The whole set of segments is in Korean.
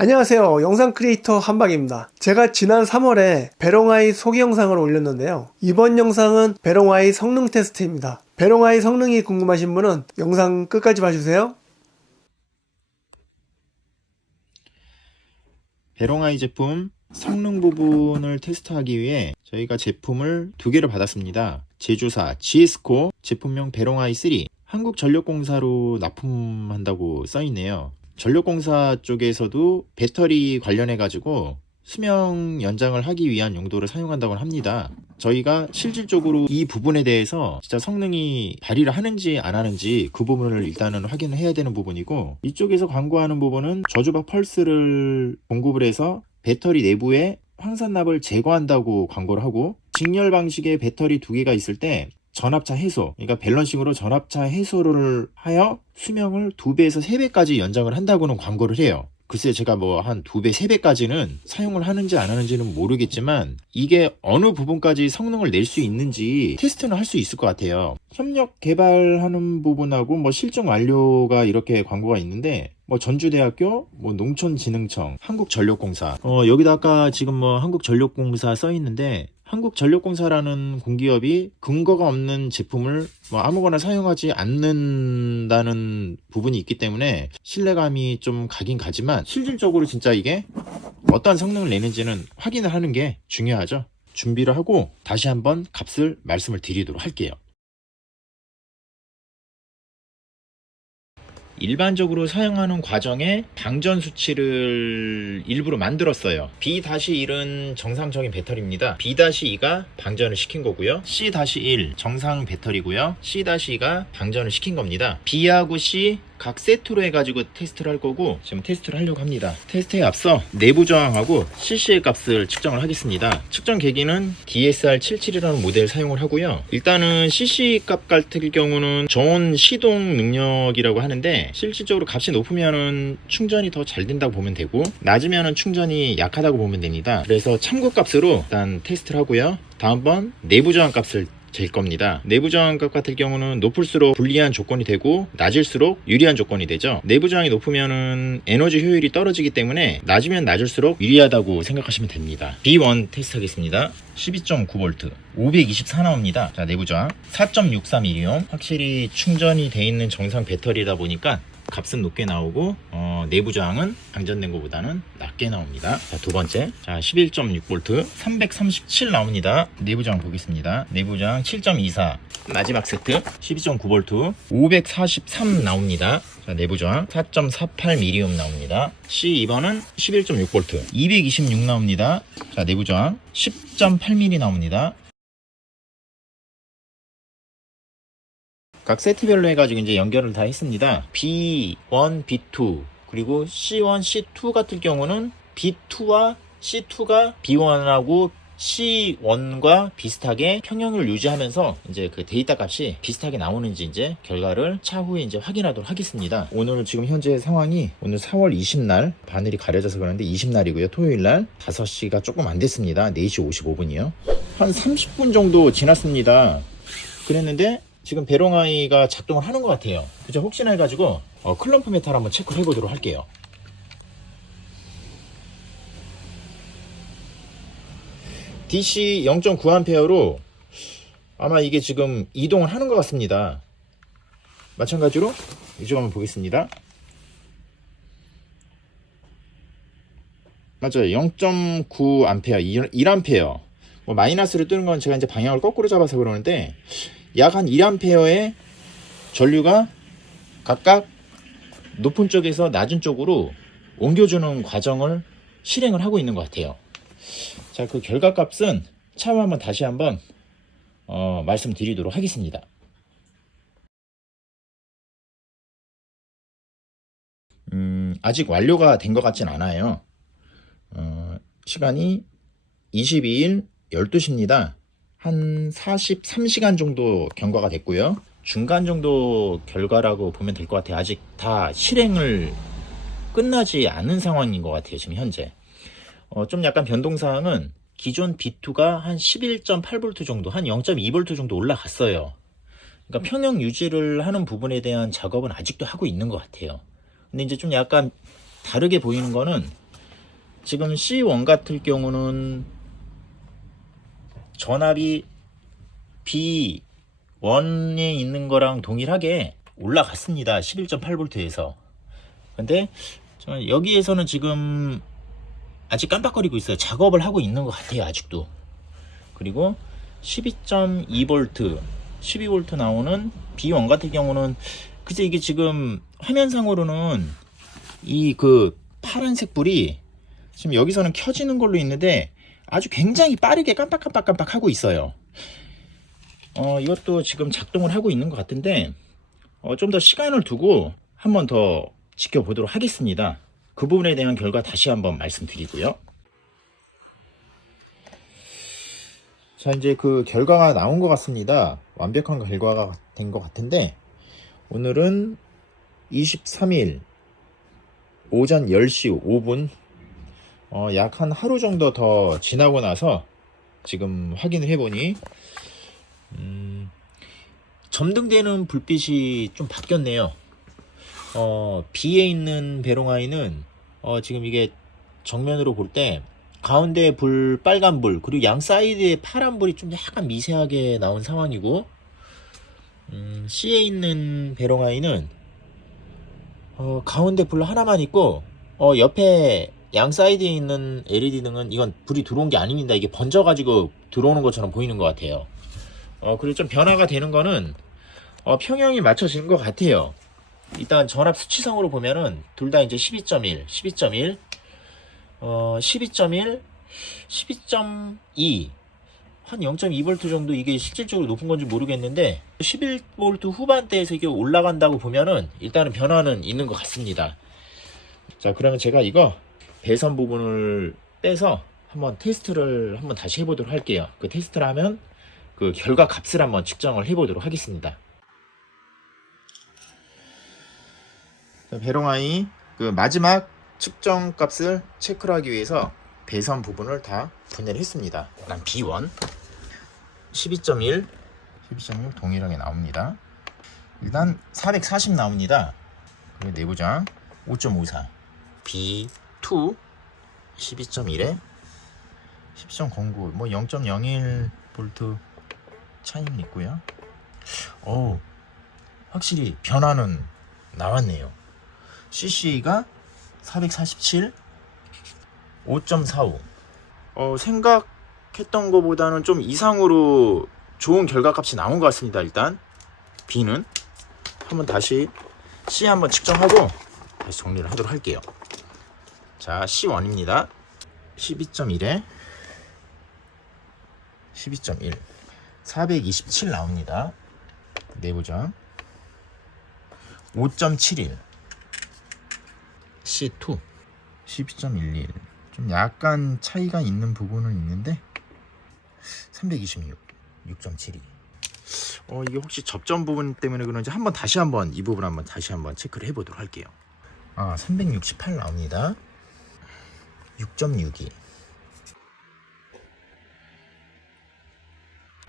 안녕하세요. 영상 크리에이터 한박입니다. 제가 지난 3월에 배롱아이 소개 영상을 올렸는데요. 이번 영상은 배롱아이 성능 테스트입니다. 배롱아이 성능이 궁금하신 분은 영상 끝까지 봐주세요. 배롱아이 제품 성능 부분을 테스트하기 위해 저희가 제품을 두 개를 받았습니다. 제조사 GS코 제품명 배롱아이 3 한국전력공사로 납품한다고 써있네요. 전력공사 쪽에서도 배터리 관련해 가지고 수명 연장을 하기 위한 용도로 사용한다고 합니다. 저희가 실질적으로 이 부분에 대해서 진짜 성능이 발휘를 하는지 안 하는지 그 부분을 일단은 확인을 해야 되는 부분이고, 이쪽에서 광고하는 부분은 저주파 펄스를 공급을 해서 배터리 내부에 황산납을 제거한다고 광고를 하고, 직렬 방식의 배터리 두 개가 있을 때 전압차 해소, 그러니까 밸런싱으로 전압차 해소를 하여 수명을 2배에서 3배까지 연장을 한다고는 광고를 해요. 글쎄 제가 뭐 한 2배, 3배까지는 사용을 하는지 안 하는지는 모르겠지만 이게 어느 부분까지 성능을 낼 수 있는지 테스트는 할 수 있을 것 같아요. 협력 개발하는 부분하고 뭐 실증 완료가 이렇게 광고가 있는데, 뭐 전주대학교, 뭐 농촌진흥청, 한국전력공사, 여기다 아까 지금 뭐 한국전력공사 써 있는데, 한국전력공사라는 공기업이 근거가 없는 제품을 뭐 아무거나 사용하지 않는다는 부분이 있기 때문에 신뢰감이 좀 가긴 가지만, 실질적으로 진짜 이게 어떠한 성능을 내는지는 확인을 하는 게 중요하죠. 준비를 하고 다시 한번 값을 말씀을 드리도록 할게요. 일반적으로 사용하는 과정에 방전 수치를 일부러 만들었어요. B-1은 정상적인 배터리입니다. B-2가 방전을 시킨 거고요. C-1 정상 배터리고요. C-2가 방전을 시킨 겁니다. B하고 C 각 세트로 해가지고 테스트를 할 거고, 지금 테스트를 하려고 합니다. 테스트에 앞서 내부 저항하고 CC의 값을 측정을 하겠습니다. 측정 계기는 DSR77이라는 모델을 사용을 하고요. 일단은 CC 값 같은 경우는 저온 시동 능력이라고 하는데, 실질적으로 값이 높으면은 충전이 더 잘 된다고 보면 되고, 낮으면은 충전이 약하다고 보면 됩니다. 그래서 참고 값으로 일단 테스트를 하고요. 다음번 내부 저항 값을 잴 겁니다. 내부 저항값 같은 경우는 높을수록 불리한 조건이 되고 낮을수록 유리한 조건이 되죠. 내부 저항이 높으면은 에너지 효율이 떨어지기 때문에 낮으면 낮을수록 유리하다고 생각하시면 됩니다. B1 테스트 하겠습니다. 12.9V 524 나옵니다. 자, 내부 저항 4.63mA. 확실히 충전이 돼 있는 정상 배터리다 보니까 값은 높게 나오고, 내부 저항은 방전된 것보다는 낮게 나옵니다. 자, 두 번째, 자 11.6V 337 나옵니다. 내부 저항 보겠습니다. 내부 저항 7.24. 마지막 세트 12.9V 543 나옵니다. 자, 내부 저항 4.48mA 나옵니다. C2번은 11.6V 226 나옵니다. 자, 내부 저항 10.8mm 나옵니다. 각 세트별로 해가지고 이제 연결을 다 했습니다. B1, B2, 그리고 C1, C2 같은 경우는 B2와 C2가 B1하고 C1과 비슷하게 평형을 유지하면서 이제 그 데이터 값이 비슷하게 나오는지 이제 결과를 차후에 이제 확인하도록 하겠습니다. 오늘 지금 현재 상황이 오늘 4월 20날, 바늘이 가려져서 그러는데 20날이고요. 토요일날 5시가 조금 안 됐습니다. 4시 55분이요. 한 30분 정도 지났습니다. 그랬는데 지금 배롱아이가 작동을 하는 것 같아요. 그죠? 혹시나 해가지고 클럼프 메탈 한번 체크를 해보도록 할게요. DC 0.9A로 아마 이게 지금 이동을 하는 것 같습니다. 마찬가지로 이쪽 한번 보겠습니다. 맞아요. 0.9A, 1A. 뭐 마이너스를 뜨는 건 제가 이제 방향을 거꾸로 잡아서 그러는데, 약 한 1A의 전류가 각각 높은 쪽에서 낮은 쪽으로 옮겨주는 과정을 실행을 하고 있는 것 같아요. 자, 그 결과값은 차후 한번 다시 한번 말씀드리도록 하겠습니다. 아직 완료가 된 것 같진 않아요. 시간이 22일 12시입니다. 한 43시간 정도 경과가 됐고요. 중간 정도 결과라고 보면 될 것 같아요. 아직 다 실행을 끝나지 않은 상황인 것 같아요, 지금 현재. 좀 약간 변동사항은 기존 B2가 한 11.8V 정도, 한 0.2V 정도 올라갔어요. 그러니까 평형 유지를 하는 부분에 대한 작업은 아직도 하고 있는 것 같아요. 근데 이제 좀 약간 다르게 보이는 거는 지금 C1 같을 경우는 전압이 B1에 있는 거랑 동일하게 올라갔습니다. 11.8V에서. 근데 여기에서는 지금 아직 깜빡거리고 있어요. 작업을 하고 있는 것 같아요. 아직도. 그리고 12.2V 12V 나오는 B1 같은 경우는 그제 이게 지금 화면상으로는 이 그 파란색 불이 지금 여기서는 켜지는 걸로 있는데 아주 굉장히 빠르게 깜빡깜빡깜빡 하고 있어요. 이것도 지금 작동을 하고 있는 것 같은데 좀 더 시간을 두고 한 번 더 지켜보도록 하겠습니다. 그 부분에 대한 결과 다시 한번 말씀드리고요. 자, 이제 그 결과가 나온 것 같습니다. 완벽한 결과가 된 것 같은데 오늘은 23일 오전 10시 5분 약 한 하루 정도 더 지나고 나서 지금 확인을 해보니 점등되는 불빛이 좀 바뀌었네요. B에 있는 베롱아이는 지금 이게 정면으로 볼 때 가운데 불 빨간 불 그리고 양 사이드에 파란 불이 좀 약간 미세하게 나온 상황이고 C에 있는 베롱아이는 가운데 불 하나만 있고 옆에 양 사이드에 있는 LED 등은 이건 불이 들어온 게 아닙니다. 이게 번져가지고 들어오는 것처럼 보이는 것 같아요. 그리고 좀 변화가 되는 거는 평형이 맞춰지는 것 같아요. 일단 전압 수치상으로 보면은 둘 다 이제 12.1, 12.1, 12.1, 12.2, 한 0.2V 정도 이게 실질적으로 높은 건지 모르겠는데 11V 후반대에서 이게 올라간다고 보면은 일단은 변화는 있는 것 같습니다. 자, 그러면 제가 이거 배선 부분을 빼서 한번 테스트를 한번 다시 해보도록 할게요. 그 테스트를 하면 그 결과 값을 한번 측정을 해보도록 하겠습니다. 베롱아이 그 마지막 측정 값을 체크를 하기 위해서 배선 부분을 다 분해를 했습니다. 난 B1 12.1 동일하게 나옵니다. 일단 440 나옵니다. 그리고 내부장 5.54 B2 12.1에 10.09 뭐 0.01V 차이는 있고요. 확실히 변화는 나왔네요. CC가 447 5.45 생각했던 것보다는 좀 이상으로 좋은 결과값이 나온 것 같습니다. 일단 B는 한번 다시 C 한번 측정하고 다시 정리를 하도록 할게요. 자, C1입니다. 12.1에 12.1 427 나옵니다. 내부장 5.71 C2 12.11 좀 약간 차이가 있는 부분은 있는데 326 6.72 이게 혹시 접점 부분 때문에 그런지 다시 한번 이 부분 한번 다시 한번 체크를 해보도록 할게요. 368 나옵니다. 6.62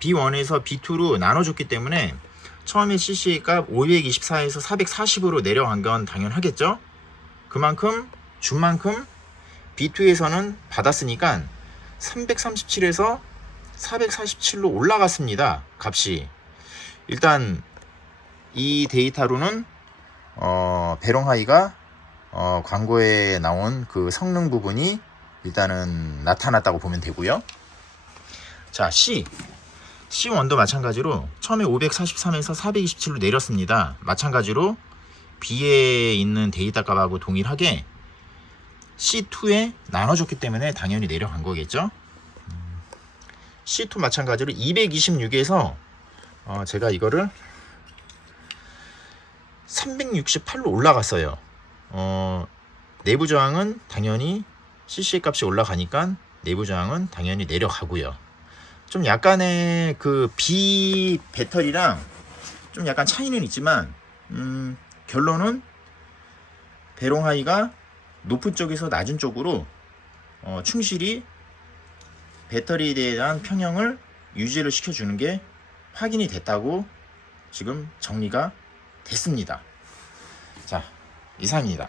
B1에서 B2로 나눠줬기 때문에 처음에 CC 값 524에서 440으로 내려간 건 당연하겠죠. 그만큼 준 만큼 B2에서는 받았으니까 337에서 447로 올라갔습니다. 값이. 일단 이 데이터로는 베롱하이가 광고에 나온 그 성능 부분이 일단은 나타났다고 보면 되고요. 자, C1도 마찬가지로 처음에 543에서 427로 내렸습니다. 마찬가지로 B에 있는 데이터 값하고 동일하게 C2에 나눠줬기 때문에 당연히 내려간 거겠죠. C2 마찬가지로 226에서 제가 이거를 368로 올라갔어요. 내부 저항은 당연히 CC 값이 올라가니까 내부 저항은 당연히 내려가고요. 좀 약간의 그 B 배터리랑 좀 약간 차이는 있지만 결론은 베롱하이가 높은 쪽에서 낮은 쪽으로 충실히 배터리에 대한 평형을 유지를 시켜주는 게 확인이 됐다고 지금 정리가 됐습니다. 자, 이상입니다.